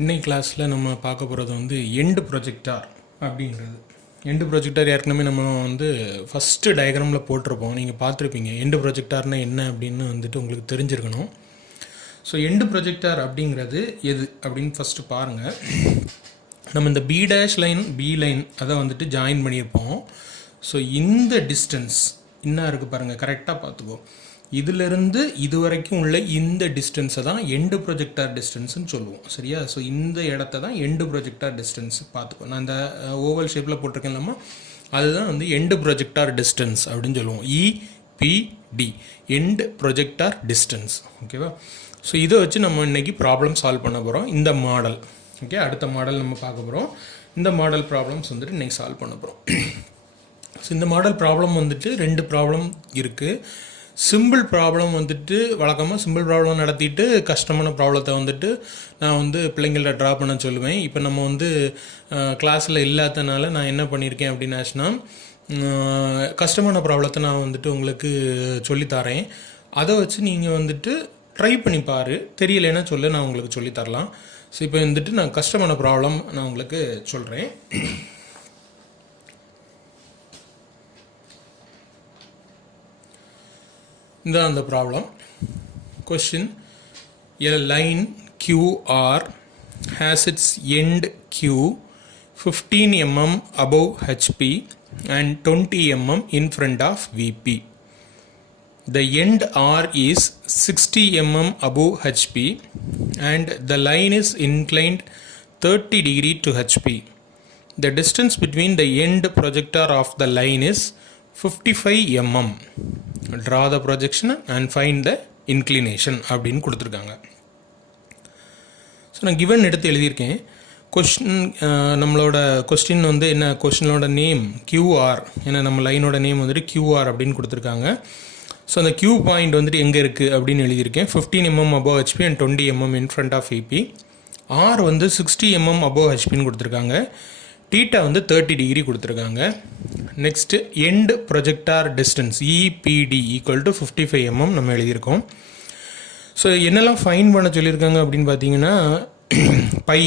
இன்னைக்கு கிளாஸில் நம்ம பார்க்க போகிறது வந்து எண்டு ப்ரொஜெக்டார் அப்படிங்கிறது. எண்டு ப்ரொஜெக்டார் ஏற்கனவே நம்ம வந்து ஃபஸ்ட்டு டயக்ராமில் போட்டிருப்போம், நீங்கள் பார்த்துருப்பீங்க. எண்டு ப்ரொஜெக்டார்னா என்ன அப்படின்னு வந்துட்டு உங்களுக்கு தெரிஞ்சிருக்கணும். ஸோ எண்டு ப்ரொஜெக்டார் அப்படிங்கிறது எது அப்படின்னு ஃபஸ்ட்டு பாருங்கள். நம்ம இந்த B dash line B line அதை வந்துட்டு ஜாயின் பண்ணியிருப்போம். ஸோ இந்த டிஸ்டன்ஸ் என்ன இருக்குது பாருங்கள், கரெக்டாக பார்த்துக்கோ. இதிலிருந்து இது வரைக்கும் உள்ள இந்த டிஸ்டன்ஸை தான் எண்டு ப்ரொஜெக்டார் டிஸ்டன்ஸ்னு சொல்லுவோம், சரியா? ஸோ இந்த இடத்த தான் எண்டு ப்ரொஜெக்டார் டிஸ்டன்ஸ் பார்த்துக்கோ. நான் இந்த ஓவல் ஷேப்பில் போட்டிருக்கேன் இல்லாமல் அதுதான் வந்து எண்டு ப்ரொஜெக்டார் டிஸ்டன்ஸ் அப்படின்னு சொல்லுவோம். இபிடி எண்டு ப்ரொஜெக்டார் டிஸ்டன்ஸ், ஓகேவா? ஸோ இதை வச்சு நம்ம இன்றைக்கி ப்ராப்ளம் சால்வ் பண்ண போகிறோம். இந்த மாடல், ஓகே, அடுத்த மாடல் நம்ம பார்க்க போகிறோம். இந்த மாடல் ப்ராப்ளம்ஸ் வந்துட்டு இன்றைக்கி சால்வ் பண்ண போகிறோம். ஸோ இந்த மாடல் ப்ராப்ளம் வந்துட்டு ரெண்டு ப்ராப்ளம் இருக்குது. சிம்பிள் ப்ராப்ளம் வந்துட்டு வழக்கமாக சிம்பிள் ப்ராப்ளம் நடத்திட்டு கஷ்டமான ப்ராப்ளத்தை வந்துட்டு நான் வந்து பிள்ளைங்கள்ட்ட ட்ரா பண்ண சொல்லுவேன். இப்போ நம்ம வந்து கிளாஸில் இல்லாதனால நான் என்ன பண்ணியிருக்கேன் அப்படின்னாச்சுன்னா, கஷ்டமான ப்ராப்ளத்தை நான் வந்துட்டு உங்களுக்கு சொல்லித்தரேன். அதை வச்சு நீங்கள் வந்துட்டு ட்ரை பண்ணி பாரு, தெரியலைன்னா சொல்ல, நான் உங்களுக்கு சொல்லித்தரலாம். ஸோ இப்போ வந்துட்டு நான் கஷ்டமான ப்ராப்ளம் நான் உங்களுக்கு சொல்கிறேன். இந்த அந்த problem question: a line QR has its end Q 15 mm above HP and 20 mm in front of VP. The end R is 60 mm above HP and the line is inclined 30 degree to HP. The distance between the end projector of the line is 55 mm. Draw the projection and find the inclination அப்படின்னு கொடுத்துருக்காங்க. So நான் given எடுத்து எழுதியிருக்கேன். Question, நம்மளோட question வந்து என்ன, கொஸ்டினோட name QR, ஏன்னா நம்ம லைனோட நேம் வந்துட்டு QR அப்படின்னு கொடுத்துருக்காங்க. ஸோ அந்த Q பாயிண்ட் வந்துட்டு எங்கே இருக்குது அப்படின்னு எழுதியிருக்கேன். 15 mm above HP and 20 mm in front of VP. R வந்து 60 mm above HPன்னு கொடுத்துருக்காங்க. தீட்டா வந்து 30 டிகிரி கொடுத்துருக்காங்க. Next end projector distance EBD equal to 55 mm நம்ம எழுதியிருக்கோம். ஸோ என்னெல்லாம் ஃபைன் பண்ண சொல்லியிருக்காங்க அப்படின்னு பார்த்தீங்கன்னா, by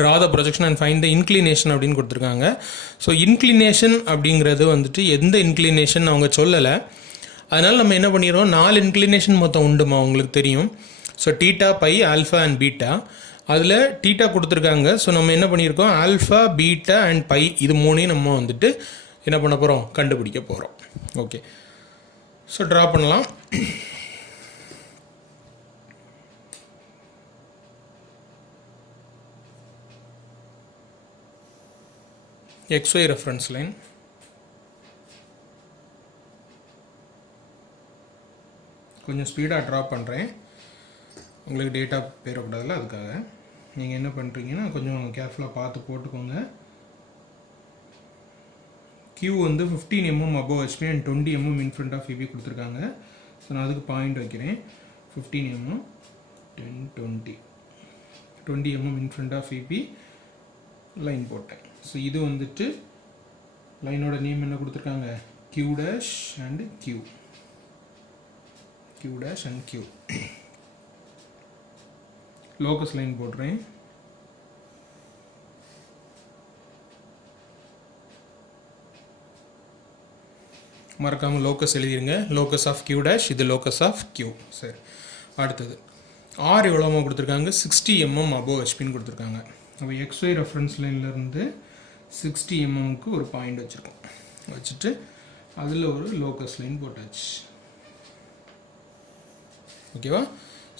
draw the projection and find the inclination அப்படின்னு கொடுத்துருக்காங்க. ஸோ இன்க்ளினேஷன் அப்படிங்கிறது வந்துட்டு எந்த இன்க்ளினேஷன் அவங்க சொல்லலை. அதனால் நம்ம என்ன பண்ணிடுறோம், 4 இன்க்ளினேஷன் மொத்தம் உண்டுமா உங்களுக்கு தெரியும். So theta, phi, alpha and beta. அதில் டீட்டா கொடுத்துருக்காங்க. ஸோ நம்ம என்ன பண்ணியிருக்கோம், ஆல்ஃபா, பீட்டா அண்ட் பை, இது மூணையும் நம்ம வந்துட்டு என்ன பண்ண போகிறோம், கண்டுபிடிக்க போகிறோம். ஓகே, ஸோ ட்ரா பண்ணலாம். XY ரெஃபரன்ஸ் லைன், கொஞ்சம் ஸ்பீடாக ட்ரா பண்ணுறேன், உங்களுக்கு டேட்டா போயிடக்கூடாதுல்ல, அதுக்காக. நீங்கள் என்ன பண்ணுறீங்கன்னா கொஞ்சம் கேர்ஃபுல்லாக பார்த்து போட்டுக்கோங்க. Q வந்து 15 mm above HP and 20 mm in front of VP கொடுத்துருக்காங்க. ஸோ நான் அதுக்கு பாயிண்ட் வைக்கிறேன். 15 mm 10 20 mm in front of VP line போட்டேன். ஸோ இது வந்துட்டு லைனோட நேம் என்ன கொடுத்துருக்காங்க, Q dash and Q, Q dash and Q. Locus line போடுறேன். மறக்காமல் லோக்கஸ் எழுதிருங்க. லோக்கஸ் ஆஃப் Q dash, இது லோக்கஸ் ஆஃப் Q. சரி, அடுத்தது R எவ்வளோமா கொடுத்துருக்காங்க, 60 mm above HPன்னு கொடுத்துருக்காங்க. அப்போ XY ரெஃபரன்ஸ் லைன்லேருந்து 60 mmக்கு ஒரு பாயிண்ட் வச்சுருக்கோம். வச்சுட்டு அதில் ஒரு லோக்கஸ் லைன் போட்டாச்சு, ஓகேவா?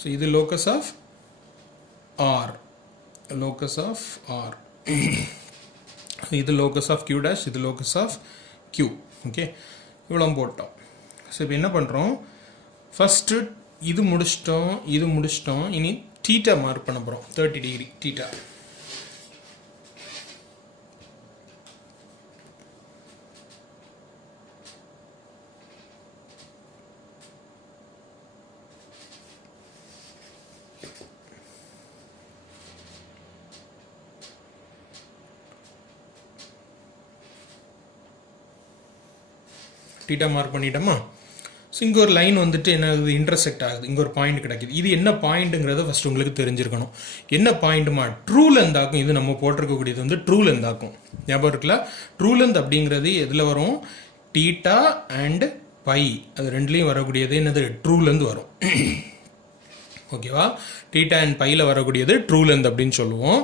ஸோ இது locus of R, locus of R. இது locus of Q dash, இது locus of Q. ஓகே, இவ்வளோ போட்டோம். ஸோ இப்போ என்ன பண்ணுறோம், ஃபஸ்ட்டு இது முடிச்சிட்டோம். இனி தீட்டா மார்க் பண்ண போகிறோம், 30 டிகிரி தீட்டா. டீட்டா மார்க் பண்ணிட்டோமா? ஸோ இங்கே ஒரு லைன் வந்துட்டு என்ன ஆகுது, இன்டர்செக்ட் ஆகுது, இங்கே ஒரு பாயிண்ட் கிடைக்குது. இது என்ன பாயிண்ட்டுங்கிறத ஃபஸ்ட் உங்களுக்கு தெரிஞ்சிருக்கணும். என்ன பாயிண்ட்டுமா, ட்ரூ லென்த் ஆகும். இது நம்ம போட்டிருக்கக்கூடியது வந்து ட்ரூ லென்த் ஆகும். ஞாபகம் இருக்குல்ல, ட்ரூ லென்த் அப்படிங்கிறது எதில் வரும், டீட்டா அண்ட் பை அது ரெண்டுலேயும் வரக்கூடியது என்னது, ட்ரூ லென்த் வரும். ஓகேவா, டீட்டா அண்ட் பையில் வரக்கூடியது ட்ரூ லென்த் அப்படின்னு சொல்லுவோம்.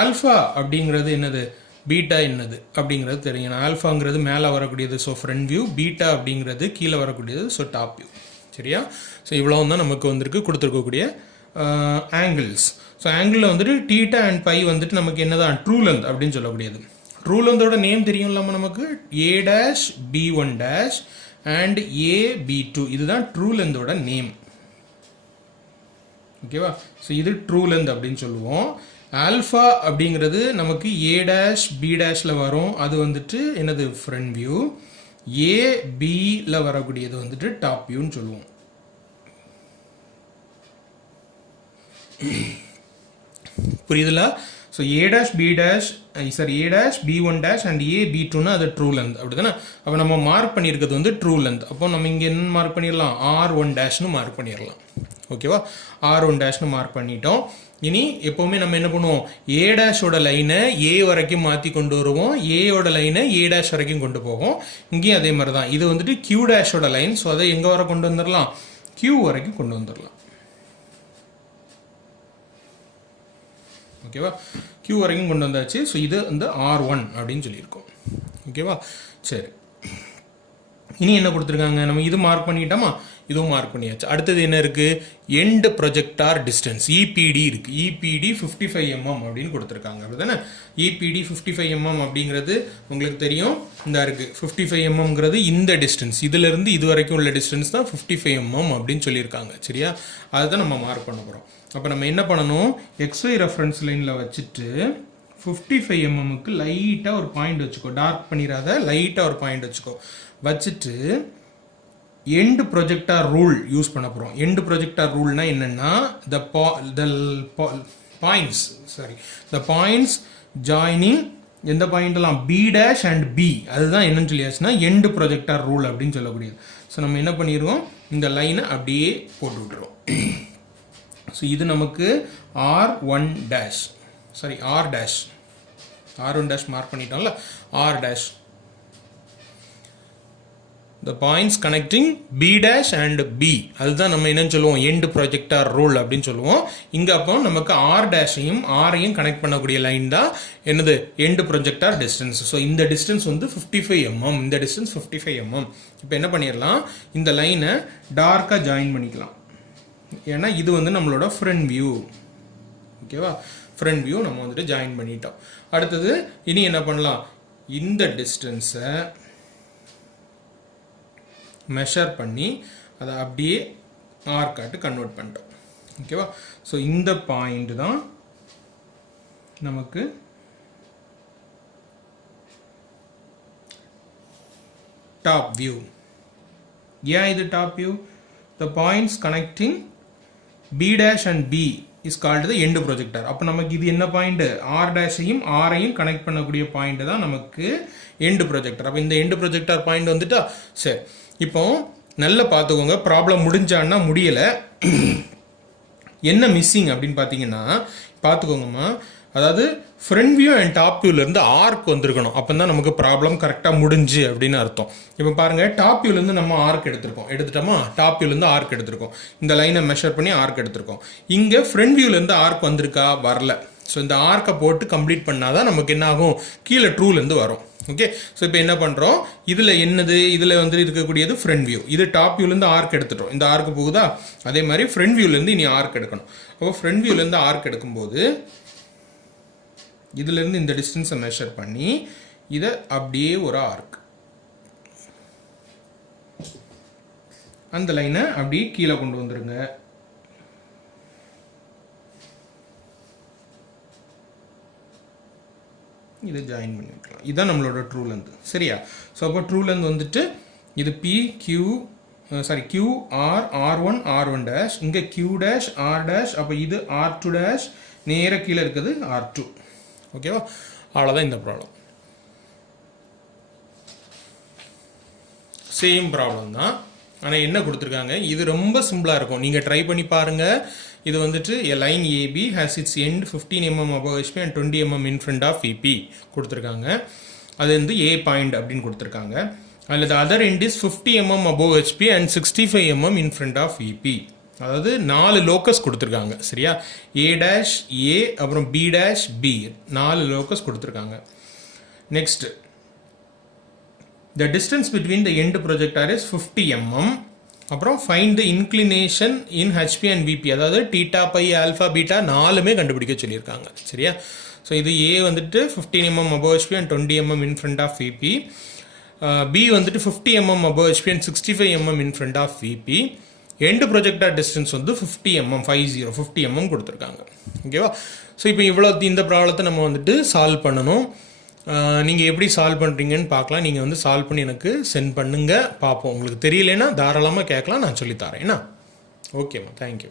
ஆல்ஃபா அப்படிங்கிறது என்னது, பீட்டா என்னது அப்படிங்கிறது தெரியும். ஆல்ஃபாங்கிறது மேலே வரக்கூடியது, ஸோ ஃப்ரண்ட் வியூ. பீட்டா அப்படிங்கிறது கீழே வரக்கூடியது, ஸோ டாப் வியூ. சரியா, ஸோ இவ்வளோ தான் நமக்கு வந்துருக்கு கொடுத்துருக்கக்கூடிய ஆங்கிள்ஸ். ஸோ ஆங்கிளில் வந்துட்டு டீட்டா அண்ட் பை வந்துட்டு நமக்கு என்னதான், ட்ரூ லென்த் அப்படின்னு சொல்லக்கூடியது. ட்ரூ லென்த்தோட நேம் தெரியும் இல்லாமல் நமக்கு A dash B1 dash and A B2 இதுதான் ட்ரூ லென்த்தோட நேம். ஓகேவா, ஸோ இது ட்ரூ லென்த் அப்படின்னு சொல்லுவோம். ஆல்ஃபா அப்படிங்கிறது நமக்கு A dash B dashல வரும், அது வந்துட்டு என்னது, ஃப்ரண்ட் வியூ. A Bல வரக்கூடியது வந்துட்டு டாப் வியூன்னு சொல்லுவோம். புரியுதுல, so A dash B dash sorry A dash B1 dash and A B2னா அது ட்ரூ லென்த் அப்படி தானே. அப்போ நம்ம மார்க் பண்ணியிருக்கிறது வந்து ட்ரூ லென்த். அப்போ நம்ம இங்கே என்ன மார்க் பண்ணிடலாம், R1 டேஷ்னு மார்க் பண்ணிடலாம். ஓகேவா, R1 டேஷ்னு மார்க் பண்ணிட்டோம். இனி எப்போவுமே நம்ம என்ன பண்ணுவோம், A டேஷோட லைனை A வரைக்கும் மாற்றி கொண்டு வருவோம், ஏயோட லைனை A டேஷ் வரைக்கும் கொண்டு போவோம். இங்கேயும் அதே மாதிரி தான், இது வந்துட்டு Q டேஷோட லைன், ஸோ அதை எங்கே வர கொண்டு வந்துடலாம், Q வரைக்கும் கொண்டு வந்துடலாம். ஓகேவா, Q வரைக்கும் கொண்டு வந்தாச்சு. ஸோ இது வந்து R1 அப்படின்னு சொல்லியிருக்கோம். ஓகேவா, சரி. இனி என்ன கொடுத்துருக்காங்க, நம்ம இது மார்க் பண்ணிட்டோமா, இதுவும் மார்க் பண்ணியாச்சு. அடுத்தது என்ன இருக்கு, எண்ட் ப்ரொஜெக்டார் டிஸ்டன்ஸ் EPD இருக்கு. EPD 55 mm அப்படின்னு கொடுத்துருக்காங்க. அப்படிதானே, EPD 55 mm அப்படிங்கிறது உங்களுக்கு தெரியும், இந்த இருக்கு 55 mmங்கிறது இந்த டிஸ்டன்ஸ், இதுல இருந்து இது வரைக்கும் உள்ள டிஸ்டன்ஸ் தான் 55 mm அப்படின்னு சொல்லியிருக்காங்க. சரியா, அதுதான் நம்ம மார்க் பண்ண போறோம். அப்போ நம்ம என்ன பண்ணணும், XY ரெஃபரன்ஸ் லைனில் வச்சுட்டு 55 mmக்கு லைட்டாக ஒரு பாயிண்ட் வச்சுக்கோ, டார்க் பண்ணிடாத, லைட்டாக ஒரு பாயிண்ட் வச்சுக்கோ. வச்சுட்டு எண்ட் ப்ரொஜெக்டார் ரூல் யூஸ் பண்ண போகிறோம். எண்ட் ப்ரொஜெக்டார் ரூல்னா என்னென்னா, த பாயிண்ட்ஸ் ஜாயினிங் எந்த பாயிண்ட்லாம் B டேஷ் அண்ட் B, அதுதான் என்னன்னு சொல்லியாச்சுன்னா எண்ட் ப்ரொஜெக்டார் ரூல் அப்படின்னு சொல்லக்கூடியது. ஸோ நம்ம என்ன பண்ணிடுவோம், இந்த லைனை அப்படியே போட்டு விட்டுருவோம். ஸோ இது நமக்கு R1 dash, sorry R dash, R1 dash mark பண்ணிட்டோம்ல, R dash. The points connecting B dash and B, அதுதான் நம்ம என்னன்னு சொல்லுவோம், எண்ட் ப்ரொஜெக்டார் ரூல் அப்படின்னு சொல்லுவோம். இங்க அப்போ நமக்கு R டேஷையும் Rஐயும் கனெக்ட் பண்ணக்கூடிய லைன் தான் என்னது, எண்ட் ப்ரொஜெக்டார் டிஸ்டன்ஸ். ஸோ இந்த டிஸ்டன்ஸ் வந்து 55 mm, இந்த டிஸ்டன்ஸ் 55 mm. இப்போ என்ன பண்ணிடலாம், இந்த லைனை டார்க்காக ஜாயின் பண்ணிக்கலாம். ஏன்னா இது வந்து நம்மளோட ஃப்ரண்ட் வியூ. ஓகேவா, ஃப்ரண்ட் வியூ நம்ம வந்துட்டு ஜாயின் பண்ணிட்டோம். அடுத்தது இனி என்ன பண்ணலாம், இந்த டிஸ்டன்ஸை மெஷர் பண்ணி அதை அப்படியே ஆர்க்காட்டு கன்வெர்ட் பண்ணிட்டோம். ஓகேவா, ஸோ இந்த பாயிண்ட் தான் நமக்கு டாப் வியூ. ஏன் இது top view, the points connecting B dash and B is called the end projector. அப்போ நமக்கு இது என்ன பாயிண்ட், R டேஷையும் Rஐயும் கனெக்ட் பண்ணக்கூடிய பாயிண்ட் தான் நமக்கு எண்ட் ப்ரொஜெக்டர். அப்போ இந்த எண்ட் ப்ரொஜெக்டர் பாயிண்ட் வந்துட்டா. சரி, இப்போ நல்லா பார்த்துக்கோங்க, ப்ராப்ளம் முடிஞ்சான்னா முடியலை, என்ன மிஸ்ஸிங் அப்படின்னு பார்த்தீங்கன்னா பார்த்துக்கோங்கம்மா. அதாவது ஃப்ரண்ட் வியூ அண்ட் டாப் வியூலேருந்து ஆர்க் வந்திருக்கணும், அப்போ தான் நமக்கு ப்ராப்ளம் கரெக்டாக முடிஞ்சு அப்படின்னு அர்த்தம். இப்போ பாருங்கள், டாப் வியூலேருந்து நம்ம ஆர்க் எடுத்துட்டோமா, டாப் வியூலேருந்து ஆர்க் எடுத்திருக்கோம், இந்த லைனை மெஷர் பண்ணி ஆர்க் எடுத்திருக்கோம். இங்கே ஃப்ரண்ட் வியூலேருந்து ஆர்க் வந்திருக்கா, வரல. ஸோ இந்த ஆர்க்கை போட்டு கம்ப்ளீட் பண்ணாதான் நமக்கு என்ன ஆகும், கீழே ட்ரூலேருந்து வரும். ஓகே, ஸோ இப்போ என்ன பண்ணுறோம், இதில் என்னது, இதில் வந்து இருக்கக்கூடியது ஃப்ரண்ட் வியூ, இது டாப் வியூலேருந்து ஆர்க் எடுத்துட்டோம், இந்த ஆர்க்கு போகுதா, அதே மாதிரி ஃப்ரண்ட் வியூலேருந்து இனி ஆர்க் எடுக்கணும். அப்போ ஃப்ரண்ட் வியூலேருந்து ஆர்க் எடுக்கும்போது இதிலிருந்து இந்த டிஸ்டன்ஸை மெஷர் பண்ணி இதை அப்படியே ஒரு ஆர்க், அந்த லைனை அப்படியே கீழே கொண்டு வந்துருங்க. இதை ஜாயின் பண்ணி வைக்கலாம். இதுதான் நம்மளோட ட்ரூ லென்த். சரியா, ஸோ அப்போ ட்ரூ லென்த் வந்துட்டு இது QR R1 R1 டேஷ், இங்கே Q டேஷ் R டேஷ், அப்போ இது R2 டேஷ், நேர கீழே இருக்குது R2. ஓகேவா, அவ்வளோதான் இந்த ப்ராப்ளம். சேம் ப்ராப்ளம் தான். ஆனால் என்ன கொடுத்துருக்காங்க, இது ரொம்ப சிம்பிளாக இருக்கும், நீங்கள் ட்ரை பண்ணி பாருங்கள். இது வந்துட்டு a line AB has its end 15 mm above HP and 20 mm in front of VP கொடுத்துருக்காங்க. அது வந்து A பாயிண்ட் அப்படின்னு கொடுத்துருக்காங்க. அதில் the other end is 50 mm above HP and 65 mm in front of VP. அதாவது 4 லோக்கஸ் கொடுத்துருக்காங்க. சரியா, A dash A அப்புறம் B dash B 4 லோக்கஸ் கொடுத்துருக்காங்க. Next, the distance between the end projector is 50 mm. அப்புறம் find the inclination in HP and VP, அதாவது theta by alpha beta 4மே கண்டுபிடிக்க சொல்லியிருக்காங்க. சரியா, ஸோ இது A வந்துட்டு 15 mm above HP and 20 mm in front of VP. B வந்துட்டு 50 mm above HP and 65 mm in front of VP. End projector distance வந்து 50 mm கொடுத்துருக்காங்க. ஓகேவா, ஸோ இப்போ இவ்வளோ இந்த ப்ராப்ளத்தை நம்ம வந்துட்டு சால்வ் பண்ணணும். நீங்கள் எப்படி சால்வ் பண்ணுறீங்கன்னு பார்க்கலாம். நீங்கள் வந்து சால்வ் பண்ணி எனக்கு சென்ட் பண்ணுங்கள், பார்ப்போம். உங்களுக்கு தெரியலனா தாராளமாக கேட்கலாம், நான் சொல்லித்தரேன். ஓகேம்மா, தேங்க்யூ.